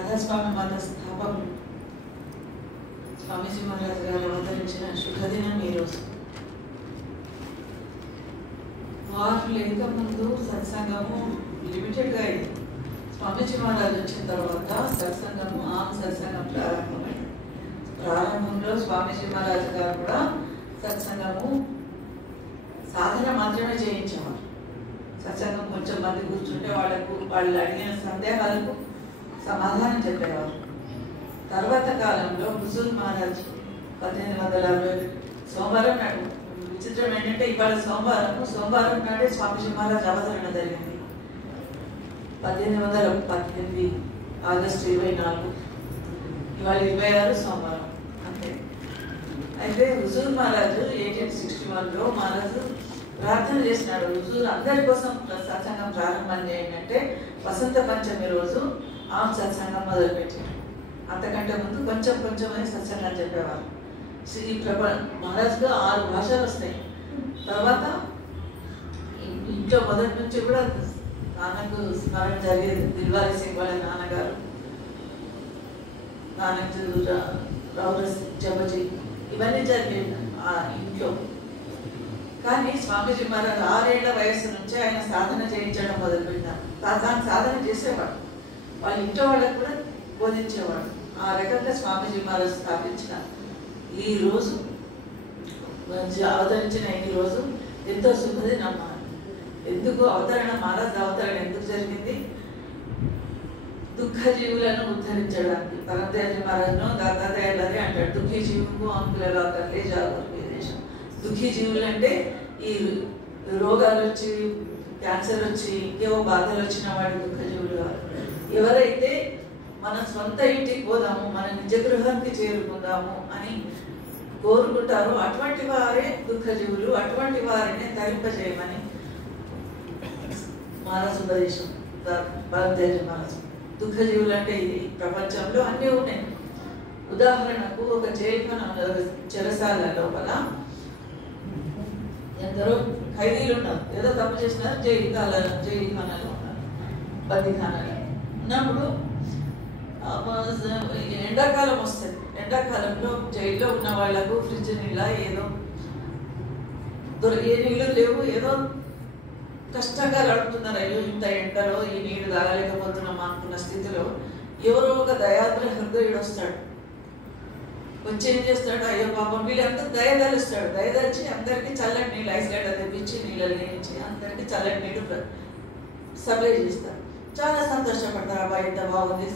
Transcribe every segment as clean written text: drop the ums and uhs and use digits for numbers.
రాధాస్వామి మత స్థాపకులు స్వామీజీ మహారాజ్ గారు అవతరించిన శుభదినం ఈరోజు. వారు లేక ముందు సత్సంగము లిమిటెడ్గా అయింది. స్వామీజీ మహారాజ్ వచ్చిన తర్వాత సత్సంగము సత్సంగం ప్రారంభమైంది. ప్రారంభంలో స్వామీజీ మహారాజ్ గారు కూడా సత్సంగము సాధన మాత్రమే చేయించేవారు. సత్సంగం కొంచెం మంది కూర్చుంటే వాళ్ళు అడిగిన సందేహాలకు సమాధానం చెప్పేవారు. తర్వాత కాలంలో హుజూర్ మహారాజ్ 1860 సోమవారం నాడు, విచిత్రం ఏంటంటే ఇవాళ సోమవారం నాడే స్వామీజీ మహారాజ్ అవతరణ జరిగింది. 1818 ఆగస్టు 24, ఇవాళ 26 సోమవారం అంతే. అయితే హుజూర్ మహారాజు 1861లో మహారాజు ప్రార్థన చేసినాడు. హుజూర్ అందరి కోసం సత్సంగం ప్రారంభం చేయండి అంటే వసంత పంచమి రోజు సత్సంగం మొదలుపెట్టాడు. అంతకంటే ముందు కొంచెం సత్సంగం చెప్పేవారు. ఈ మహారాజుగా 6 భాషలు వస్తాయి. తర్వాత ఇంట్లో మొదటి నుంచి కూడా నాన్నకు స్మరణ జరిగేది. దిల్వారీ సింగ్ వాళ్ళ నాన్నగారు, నాన్నకు రౌరస్ జపజీ, ఇవన్నీ జరిగేది ఆ ఇంట్లో. కానీ స్వామీజీ మహారాజ్ 6 ఏళ్ల వయస్సు నుంచి ఆయన సాధన చేయించడం మొదలుపెట్టారు. తాను సాధన చేసేవాడు, వాళ్ళ ఇంట్లో వాళ్ళకు కూడా బోధించేవాడు. ఆ రకంగా స్వామీజీ మహారాజ్ స్థాపించిన ఈ రోజు, అవతరించిన ఈ రోజు ఎంతో శుభదినం. ఎందుకు అవతరణ, మహారాజ్ అవతరణ ఎందుకు జరిగింది? దుఃఖ జీవులను ఉద్ధరించడానికి. పరంతేజీ మహారాజ్ను దత్తాత్రేయులది అంటాడు, దుఃఖీ జీవుకు అంకులగా కర్లే జాగృతి దేశం. దుఃఖీ జీవులు అంటే ఈ రోగాలు వచ్చి, క్యాన్సర్ వచ్చి, ఏవో బాధలు వచ్చిన వాడి దుఃఖ జీవులు కాదు. ఎవరైతే మన సొంత ఇంటికి పోదాము, మన నిజ గృహానికి చేరుకుందాము అని కోరుకుంటారో అటువంటి వారే దుఃఖ జీవులు. అటువంటి వారిని తరింపజేయమని మహారాజ్ ఉపదేశం, భరద్వాజ మహారాజ్. దుఃఖ జీవులు అంటే ఈ ప్రపంచంలో అన్నీ ఉన్నాయి. ఉదాహరణకు ఒక చెరసాల లోపల ఎందరో ఖైదీలు ఉన్నారు. ఏదో తప్పు చేసినారు, జైలుఖానాలో ఉన్నారు, బందీఖానాలో ఉన్నప్పుడు ఎండాకాలం వస్తుంది. ఎండాకాలంలో జైల్లో ఉన్న వాళ్లకు ఫ్రిడ్జ్ నీళ్ళ ఏదో ఏ నీళ్ళు లేవు, ఏదో కష్టంగా గడుపుతున్నారు. అయ్యో ఇంత ఎండలో ఈ నీళ్లు తాగలేకపోతున్నాం అనుకున్న స్థితిలో ఎవరో ఒక దయాద్ర హృదయుడు వస్తాడు. వచ్చి ఏం చేస్తాడు, అయ్యో పాపం వీళ్ళంతా దయదలుస్తాడు. దయదలిచి అందరికీ చల్లటి నీళ్ళు, ఐస్ గడ్డ తెప్పించి నీళ్ళని వేయించి అందరికీ చల్లటి నీళ్ళు సప్లై చేస్తారు. చాలా సంతోషపడతారు. అబ్బా ఎంత బాగుంది,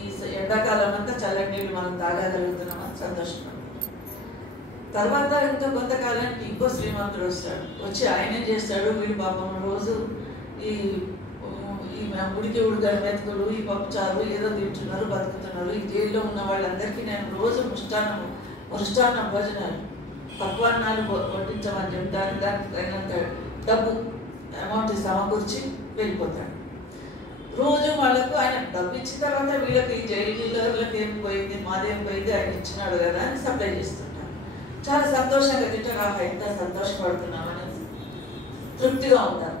ఈ ఎండాకాలం అంతా చల్లటి నీళ్ళు మనం తాగగలుగుతున్నామని సంతోషపడతారు. తర్వాత ఇంకా కొంతకాలానికి ఇంకో శ్రీమంతుడు వస్తాడు. వచ్చి ఆయన ఏం చేస్తాడు, వీడు పాపం రోజు ఈ ఉడికి ఉడకని మెతుకులు, ఈ పప్పుచారు ఏదో తింటున్నారు, బతుకుతున్నారు. ఈ జైల్లో ఉన్న వాళ్ళందరికీ నేను రోజు మృష్టాన్న భోజనాలు, పక్వాన్నాలు వడ్డించమని చెప్తాను. దానికి తగినంత డబ్బు అమౌంట్ సమకూర్చి వెళ్ళిపోతాడు. రోజు వాళ్ళకు ఆయన డబ్బు ఇచ్చిన తర్వాత వీళ్ళకి ఈ జైలుకి ఏం పోయింది, మాదేం పోయింది, ఆయన ఇచ్చినాడు కదా అని సప్లై చేస్తుంటారు. చాలా సంతోషంగా తింటారు. ఎంత సంతోషపడుతున్నామని తృప్తిగా ఉంటారు.